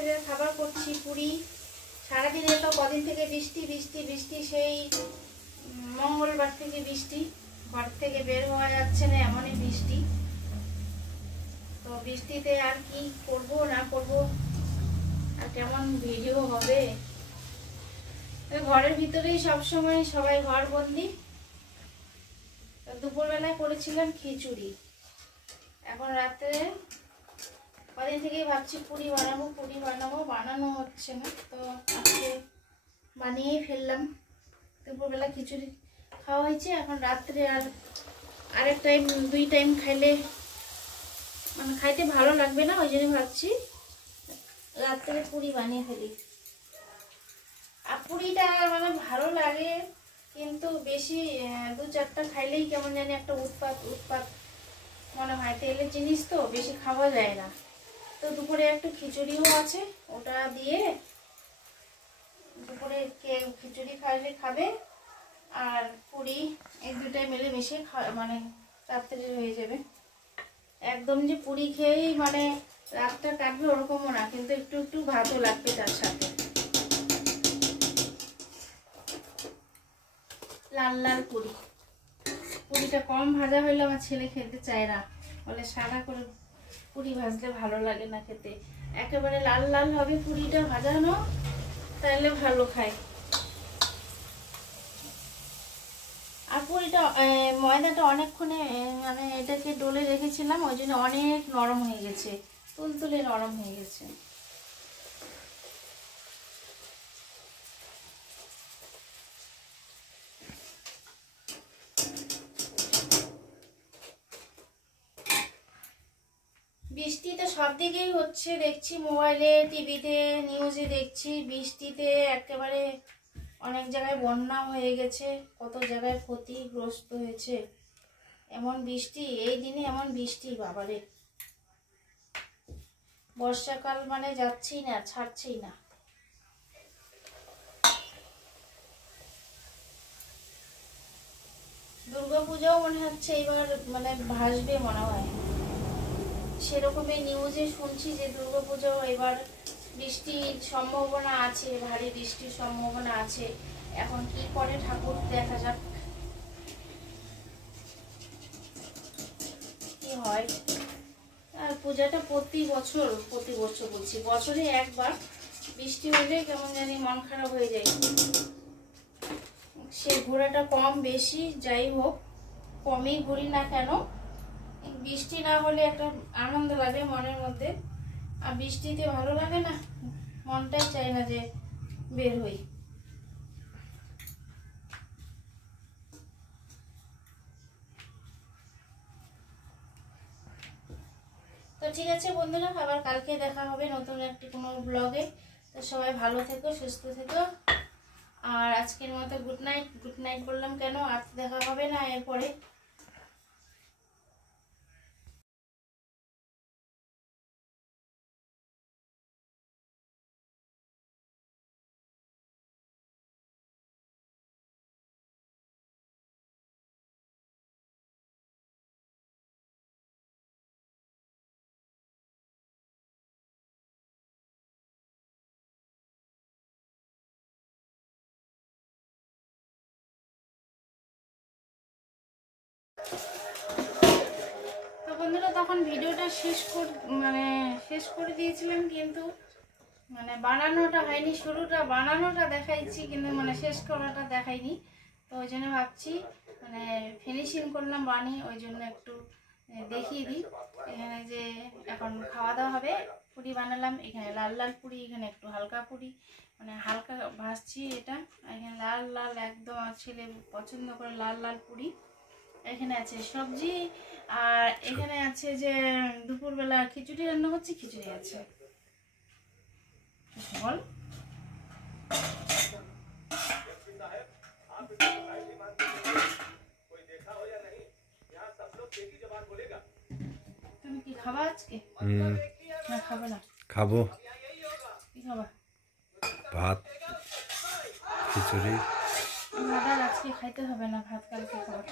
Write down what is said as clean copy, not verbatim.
রাত্রের খাবার করছি পুরি। সারাদিনে তো কদিন থেকে বৃষ্টি বৃষ্টি বৃষ্টি, সেই মঙ্গলবার থেকে বৃষ্টি, ঘর থেকে বের হওয়া যাচ্ছে না, এমনই বৃষ্টি। তো বৃষ্টিতে আর কি করব না করব, আর কেমন ভিডিও হবে। ঘরের ভিতরেই সবসময় সবাই ঘর বন্দি। দুপুরবেলায় করেছিলাম খিচুড়ি, এখন রাতে কদিন থেকেই ভাবছি পুরি বানাবো পুরি বানাবো, বানানো হচ্ছে না। তো আজকে বানিয়েই ফেললাম। দুপুরবেলা খিচুড়ি খাওয়া হয়েছে, এখন রাত্রে আরেক টাইম 2 টাইম খাইলে মানে খাইতে ভালো লাগবে না, ওই জন্য ভাবছি রাত্রে পুরি বানিয়ে ফেলি। আর পুরিটা মানে ভালো লাগে, কিন্তু বেশি 2-4টা খাইলেই কেমন জানি একটা উৎপাত উৎপাত মনে হয়। তেলের জিনিস তো বেশি খাওয়া যায় না। তো দুপুরে একটু খিচুড়িও আছে, ওটা দিয়ে দুপুরে খিচুড়ি খাবে, আর পুরি 1-2টাই মিলে মিশে মানে রাত্রে হয়ে যাবে। একদম যে পুরি খেয়েই মানে রাতটা কাটবে ওরকমও না, কিন্তু একটু একটু ভাতও লাগবে তার সাথে। লাল লাল পুরি, পুরিটা কম ভাজা হইলে আমার ছেলে খেতে চায় না, বলে সাদা করে পুরি ভাজলে ভালো লাগে না খেতে। একেবারে লাল লাল হবে পুরিটা ভাজানো, তাহলে ভালো খায়। আর পুরিটা ময়দাটা অনেকক্ষণে মানে এটাকে ডলে রেখেছিলাম, ওই জন্য অনেক নরম হয়ে গেছে, তুলতুলে নরম হয়ে গেছে। বৃষ্টি তো সব দিকেই হচ্ছে, দেখছি মোবাইলে, টিভিতে, নিউজে দেখছি বৃষ্টিতে একেবারে অনেক জায়গায় বন্যা হয়ে গেছে, কত জায়গায় ক্ষতিগ্রস্ত হয়েছে। এমন বৃষ্টি, এই দিনে এমন বৃষ্টি, বাবারে। বর্ষাকাল মানে যাচ্ছেই না, ছাড়ছেই না। দুর্গাপূজাও মনে হচ্ছে এবার মানে ভাসবে মনে হয়, সেরকমই নিউজে শুনছি যে দুর্গাপূজাও এবার বৃষ্টির সম্ভাবনা আছে, ভারী বৃষ্টির সম্ভাবনা আছে। এখন কি করে ঠাকুর, দেখা যাক কি হয়। আর পূজাটা প্রতি বছর বলছি, বছরে একবার বৃষ্টি হলে কেমন জানি মন খারাপ হয়ে যায়। সে ঘোরাটা কম বেশি যাই হোক, কমই ঘুরি না কেন, বৃষ্টি না হলে একটা আনন্দ লাগে মনের মধ্যে। আর বৃষ্টিতে ভালো লাগে না, মনটাই চায় না যে বের হই। তো ঠিক আছে বন্ধুরা, আবার কালকে দেখা হবে নতুন একটি কোনো ব্লগে। তো সবাই ভালো থেকো, সুস্থ থেকো। আর আজকের মতো গুড নাইট। গুড নাইট বললাম কেন, আর দেখা হবে না এরপরে। তো বন্ধুরা, তখন ভিডিওটা শেষ করে দিয়েছিলাম, কিন্তু মানে বানানোটা হয়নি। শুরুটা বানানোটা দেখাইছি, কিন্তু মানে শেষ করাটা দেখাইনি। তো ওই জন্য ভাবছি মানে ফিনিশিং করলাম বানিয়ে, ওই জন্য একটু দেখিয়ে দিই। এখানে যে এখন খাওয়া দাওয়া হবে, পুরি বানালাম, এখানে লাল লাল পুরি, এখানে একটু হালকা পুরি, মানে হালকা ভাজছি এটা। এখানে লাল লাল একদম, আমার ছেলে পছন্দ করে লাল লাল পুরি। এখানে আছে সবজি, আর এখানে আছে যে দুপুরবেলা খিচুড়ি রান্না করছি, খিচুড়ি আছে। বল তুমি কি খাবা আজকে? না খাবে না? খাবো। কি খাবা? ভাত, খিচুড়ি। দাদা আজকে খাইতে হবে না ভাত, কালকে খাবো।